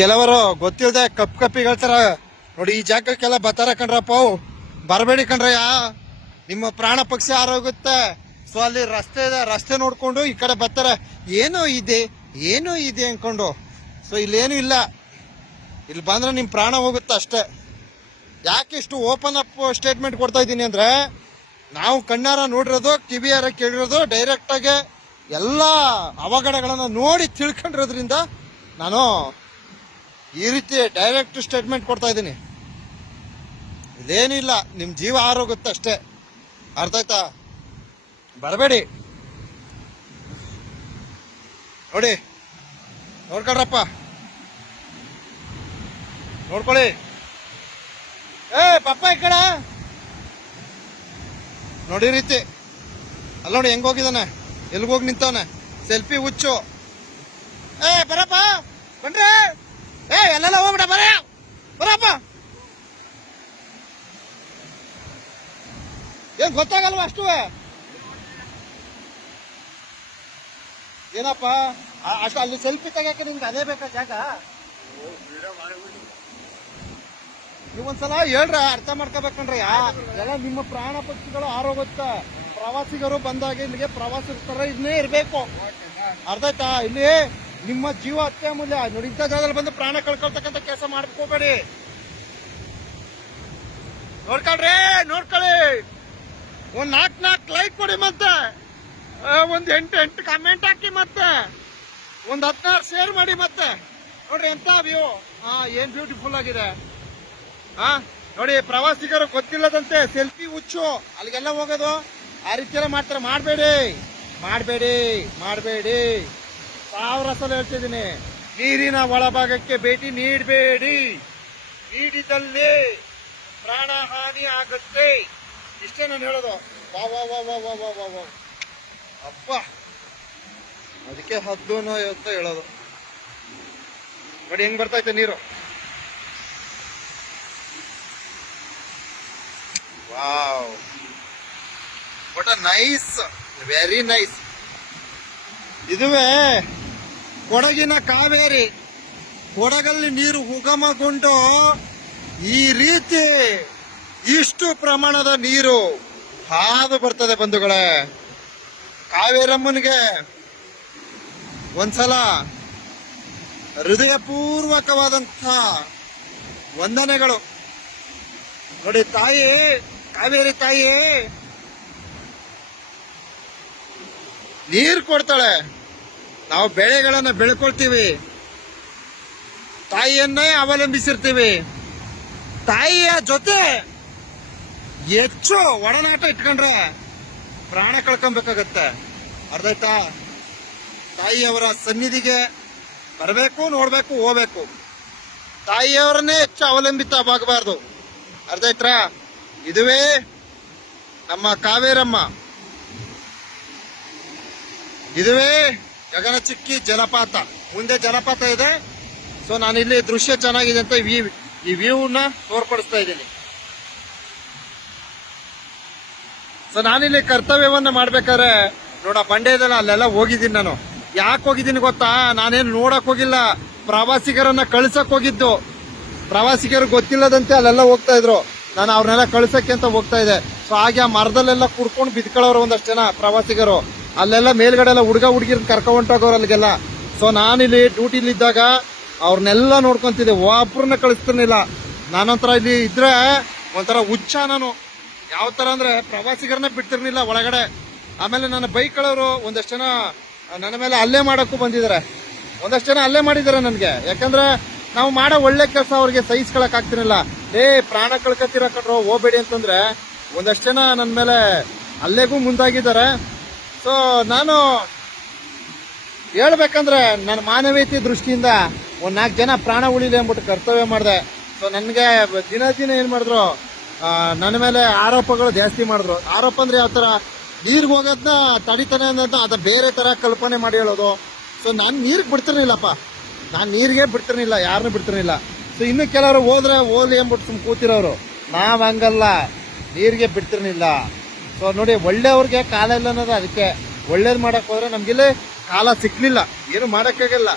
ಕೆಲವರು ಗೊತ್ತಿಲ್ಲದೆ ಕಪ್ಪಿಗೆ ಹೇಳ್ತಾರ ನೋಡಿ, ಈ ಜಾಗಕ್ಕೆಲ್ಲ ಬರ್ತಾರ ಕಣ್ರಪ್ಪ, ಬರಬೇಡಿ ಕಣ್ರಯ್ಯ, ನಿಮ್ಮ ಪ್ರಾಣ ಪಕ್ಷಿ ಆರೋಗುತ್ತೆ. ಸೊ ಅಲ್ಲಿ ರಸ್ತೆ ಇದೆ, ರಸ್ತೆ ನೋಡ್ಕೊಂಡು ಈ ಕಡೆ ಬರ್ತಾರೆ, ಏನೋ ಇದೆ ಅನ್ಕೊಂಡು. ಸೊ ಇಲ್ಲೇನು ಇಲ್ಲ, ಇಲ್ಲಿ ಬಂದ್ರೆ ನಿಮ್ ಪ್ರಾಣ ಹೋಗುತ್ತೆ ಅಷ್ಟೇ. ಯಾಕೆ ಇಷ್ಟು ಓಪನ್ ಅಪ್ ಸ್ಟೇಟ್ಮೆಂಟ್ ಕೊಡ್ತಾ ಇದ್ದೀನಿ ಅಂದ್ರೆ, ನಾವು ಕಣ್ಣಾರ ನೋಡಿರೋದು, ಕಿವಿಯಾರ ಕೇಳಿರೋದು, ಡೈರೆಕ್ಟ್ ಆಗಿ ಎಲ್ಲ ಅವಘಡಗಳನ್ನ ನೋಡಿ ತಿಳ್ಕೊಂಡಿರೋದ್ರಿಂದ ನಾನು ಈ ರೀತಿ ಡೈರೆಕ್ಟ್ ಸ್ಟೇಟ್ಮೆಂಟ್ ಕೊಡ್ತಾ ಇದ್ದೀನಿ. ಇಲ್ಲೇನಿಲ್ಲ, ನಿಮ್ ಜೀವ ಆರೋಗುತ್ತೆ ಅಷ್ಟೇ, ಅರ್ಥ ಆಯ್ತಾ? ಬರಬೇಡಿ. ನೋಡಿ, ನೋಡ್ಕೊಳ್ರಪ್ಪ, ನೋಡ್ಕೊಳ್ಳಿ. ಪಪ್ಪ ಈ ಕಡೆ ನೋಡಿ ರೀತಿ ಅಲ್ಲ, ನೋಡಿ ಹೆಂಗ್ ಹೋಗಿದಾನೆ, ಎಲ್ಗೋಗಿ ನಿಂತವನೆ, ಸೆಲ್ಫಿ ಹುಚ್ಚು. ಬರಪ್ಪ, ಬನ್ರಿ, ಎಲ್ಲೆಲ್ಲ ಹೋಗ್ಬಿಡ, ಬರಪ್ಪ. ಏನ್ ಗೊತ್ತಾಗಲ್ವಾ ಅಷ್ಟು? ಏನಪ್ಪ ಅಷ್ಟು ಅಲ್ಲಿ ಸೆಲ್ಫಿ ತೆಗಿಯಕ್ಕೆ ನಿಮ್ಗೆ ಅದೇ ಬೇಕಾ ಜಾಗ? ನೀವೊಂದ್ಸಲ ಹೇಳ್ರ, ಅರ್ಥ ಮಾಡ್ಕೋಬೇಕಂಡ್ರಿ. ಎಲ್ಲ ನಿಮ್ಮ ಪ್ರಾಣ ಪಕ್ಷಿಗಳು ಆರೋಗುತ್ತೆ. ಪ್ರವಾಸಿಗರು ಬಂದಾಗ ಇಲ್ಲಿಗೆ ಪ್ರವಾಸಿಗರ ಇದನ್ನೇ ಇರ್ಬೇಕು, ಅರ್ಥ ಆಯ್ತಾ? ಇಲ್ಲಿ ನಿಮ್ಮ ಜೀವ ಅತ್ಯಮೂಲ್ಯ. ನೋಡಿ, ಇಂಥ ಜಾಗದಲ್ಲಿ ಬಂದು ಪ್ರಾಣ ಕಳ್ಕೊಳ್ತಕ್ಕಂಥ ಕೆಲಸ ಮಾಡ್ಕೋಬೇಡಿ. ನೋಡ್ಕೊಳ್ಳಿ. ಒಂದ್ 4 ಲೈಕ್ ಕೊಡಿ, ಮತ್ತೆ ಒಂದ್ 8 ಕಮೆಂಟ್ ಹಾಕಿ, ಮತ್ತೆ ಒಂದ್ 16 ಶೇರ್ ಮಾಡಿ. ಮತ್ತೆ ನೋಡ್ರಿ ಎಂತ ವ್ಯೂ, ಏನ್ ಬ್ಯೂಟಿಫುಲ್ ಆಗಿದೆ. ನೋಡಿ, ಪ್ರವಾಸಿಗರು ಗೊತ್ತಿಲ್ಲದಂತೆ ಸೆಲ್ಫಿ ಹುಚ್ಚು ಅಲ್ಲಿಗೆಲ್ಲ ಹೋಗೋದು, ಆ ರೀತಿ ಎಲ್ಲ ಮಾಡ್ತಾರೆ. ಮಾಡಬೇಡಿ. 1000 ಸಲ ಹೇಳ್ತಿದ್ದೀನಿ, ನೀರಿನ ಒಳಭಾಗಕ್ಕೆ ಭೇಟಿ ನೀಡಬೇಡಿ. ನೀಡಿದಲ್ಲಿ ಪ್ರಾಣ ಹಾನಿ ಆಗುತ್ತೆ. ಇಷ್ಟೇ ನಾನು ಹೇಳೋದು. ವಾ ಅಪ್ಪ, ಅದಕ್ಕೆ ಹದ್ದೂನು ಅಂತ ಹೇಳೋದು. ನೋಡಿ ಹೆಂಗ್ ಬರ್ತೈತೆ ನೀರು. Wow, what a nice, very nice. ಇದುವೇ ಕೊಡಗಿನ ಕಾವೇರಿ. ಕೊಡಗಲ್ಲಿ ನೀರು ಉಗಮಗೊಂಡು ಈ ರೀತಿ ಇಷ್ಟು ಪ್ರಮಾಣದ ನೀರು ಹಾದು ಬರ್ತದೆ ಬಂಧುಗಳೇ. ಕಾವೇರಮ್ಮನಿಗೆ ಒಂದ್ಸಲ ಹೃದಯಪೂರ್ವಕವಾದಂಥ ವಂದನೆಗಳು. ನೋಡಿ, ತಾಯಿ ಕಾವೇರಿ ತಾಯಿ ನೀರು ಕೊಡ್ತಾಳೆ, ನಾವು ಬೆಳೆಗಳನ್ನ ಬೆಳ್ಕೊಳ್ತೀವಿ, ತಾಯಿಯನ್ನೇ ಅವಲಂಬಿಸಿರ್ತೀವಿ. ತಾಯಿಯ ಜೊತೆ ಹೆಚ್ಚು ಒಡನಾಟ ಇಟ್ಕೊಂಡ್ರೆ ಪ್ರಾಣ ಕಳ್ಕೊಬೇಕಾಗತ್ತೆ, ಅರ್ಥ ಆಯ್ತಾ? ತಾಯಿಯವರ ಸನ್ನಿಧಿಗೆ ಬರಬೇಕು, ನೋಡ್ಬೇಕು, ಹೋಗ್ಬೇಕು. ತಾಯಿಯವರನ್ನೇ ಹೆಚ್ಚು ಅವಲಂಬಿತವಾಗಬಾರ್ದು, ಅರ್ಥ ಆಯ್ತಾ? ಇದುವೇ ನಮ್ಮ ಕಾವೇರಮ್ಮ, ಇದುವೇ ಗಗನಚುಕ್ಕಿ ಜಲಪಾತ. ಮುಂದೆ ಜಲಪಾತ ಇದೆ. ಸೊ ನಾನಿಲ್ಲಿ ದೃಶ್ಯ ಚೆನ್ನಾಗಿದೆ ಅಂತ ಈ ವ್ಯೂನ ತೋರ್ಪಡಿಸ್ತಾ ಇದ್ದೀನಿ. ಸೊ ನಾನಿಲ್ಲಿ ಕರ್ತವ್ಯವನ್ನ ಮಾಡ್ಬೇಕಾದ್ರೆ ನೋಡ, ಬಂಡೆ ಇದೆಲ್ಲ, ಅಲ್ಲೆಲ್ಲ ಹೋಗಿದ್ದೀನಿ ನಾನು. ಯಾಕೆ ಹೋಗಿದ್ದೀನಿ ಗೊತ್ತಾ? ನಾನೇನು ನೋಡಕ್ ಹೋಗಿಲ್ಲ, ಪ್ರವಾಸಿಗರನ್ನ ಕಳ್ಸಕ್ ಹೋಗಿದ್ದು. ಪ್ರವಾಸಿಗರು ಗೊತ್ತಿಲ್ಲದಂತೆ ಅಲ್ಲೆಲ್ಲ ಹೋಗ್ತಾ ಇದ್ರು, ನಾನು ಅವ್ರನ್ನೆಲ್ಲ ಕಳ್ಸಕ್ಕೆ ಅಂತ ಹೋಗ್ತಾ ಇದ್ದೆ. ಸೊ ಹಾಗೆ ಆ ಮರದಲ್ಲೆಲ್ಲ ಕುಡ್ಕೊಂಡು ಬಿದ್ಕೊಳ್ಳೋರು ಒಂದಷ್ಟು ಜನ ಪ್ರವಾಸಿಗರು. ಅಲ್ಲೆಲ್ಲ ಮೇಲ್ಗಡೆ ಎಲ್ಲ ಹುಡುಗಿರ್ ಕರ್ಕೊಂಡೋಗೋರು ಅಲ್ಲಿಗೆಲ್ಲ. ಸೊ ನಾನಿಲ್ಲಿ ಡ್ಯೂಟಿಲಿದ್ದಾಗ ಅವ್ರನ್ನೆಲ್ಲ ನೋಡ್ಕೊಂತಿದ್ದೆ, ಒಬ್ಬರನ್ನ ಕಳಿಸ್ತಿರ್ಲಿಲ್ಲ. ನಾನೊಂಥರ ಇಲ್ಲಿ ಇದ್ರೆ ಒಂಥರ ಹುಚ್ಚ ನಾನು. ಯಾವ ತರ ಅಂದ್ರೆ ಪ್ರವಾಸಿಗರನ್ನ ಬಿಡ್ತಿರ್ಲಿಲ್ಲ ಒಳಗಡೆ. ಆಮೇಲೆ ನನ್ನ ಬೈಕ್ಗಳವರು ಒಂದಷ್ಟು ಜನ ನನ್ನ ಮೇಲೆ ಹಲ್ಲೆ ಮಾಡಕ್ಕೂ ಬಂದಿದ್ದಾರೆ, ಒಂದಷ್ಟು ಜನ ಹಲ್ಲೆ ಮಾಡಿದ್ದಾರೆ ನನಗೆ. ಯಾಕಂದ್ರೆ ನಾವು ಮಾಡೋ ಒಳ್ಳೆ ಕೆಲಸ ಅವ್ರಿಗೆ ಸಹಿಸ್ಕೊಳಕ್ ಆಗ್ತಿರಲಿಲ್ಲ. ಪ್ರಾಣ ಕಳ್ಕೊತೀರ ಕಣ್ರೋ, ಹೋಗ್ಬೇಡಿ ಅಂತಂದ್ರೆ ಒಂದಷ್ಟು ಜನ ನನ್ನ ಮೇಲೆ ಹಲ್ಲೆಗೂ ಮುಂದಾಗಿದ್ದಾರೆ. ಸೊ ನಾನು ಹೇಳ್ಬೇಕಂದ್ರೆ ನನ್ನ ಮಾನವೀಯತೆ ದೃಷ್ಟಿಯಿಂದ ಒಂದ್ 4 ಜನ ಪ್ರಾಣ ಉಳಿಲಿ ಅಂದ್ಬಿಟ್ಟು ಕರ್ತವ್ಯ ಮಾಡಿದೆ. ಸೊ ನನಗೆ ದಿನ ಏನ್ ಮಾಡಿದ್ರು, ನನ್ನ ಮೇಲೆ ಆರೋಪಗಳು ಜಾಸ್ತಿ ಮಾಡಿದ್ರು. ಆರೋಪ ಅಂದ್ರೆ ಯಾವ ತರ, ನೀರ್ಗೆ ಹೋಗೋದನ್ನ ತಡಿತಾನೆ ಅನ್ನೋದನ್ನ ಅದ ಬೇರೆ ತರ ಕಲ್ಪನೆ ಮಾಡಿ ಹೇಳೋದು. ಸೊ ನಾನು ನೀರಿಗೆ ಬಿಡ್ತಿರ್ಲಿಲ್ಲಪ್ಪ, ನಾನು ನೀರಿಗೆ ಬಿಡ್ತಿರ್ಲಿಲ್ಲ, ಯಾರನ್ನೂ ಬಿಡ್ತಿರ್ಲಿಲ್ಲ. ಸೊ ಇನ್ನು ಕೆಲವರು ಹೋದ್ರೆ ಹೋಲಿ ಅಂದ್ಬಿಟ್ಟು ಸುಮ್ ಕೂತಿರೋರು. ನಾವ್ ಹಂಗಲ್ಲ, ನೀರಿಗೆ ಬಿಡ್ತಿರ್ಲಿಲ್ಲ. ಸೊ ನೋಡಿ, ಒಳ್ಳೆಯವ್ರಿಗೆ ಕಾಲ ಇಲ್ಲ ಅನ್ನೋದು ಅದಕ್ಕೆ. ಒಳ್ಳೇದ್ ಮಾಡಕ್ ಹೋದ್ರೆ ನಮ್ಗಿಲ್ಲಿ ಕಾಲ ಸಿಕ್ಲಿಲ್ಲ, ಏನು ಮಾಡಕ್ಕಾಗಲ್ಲ.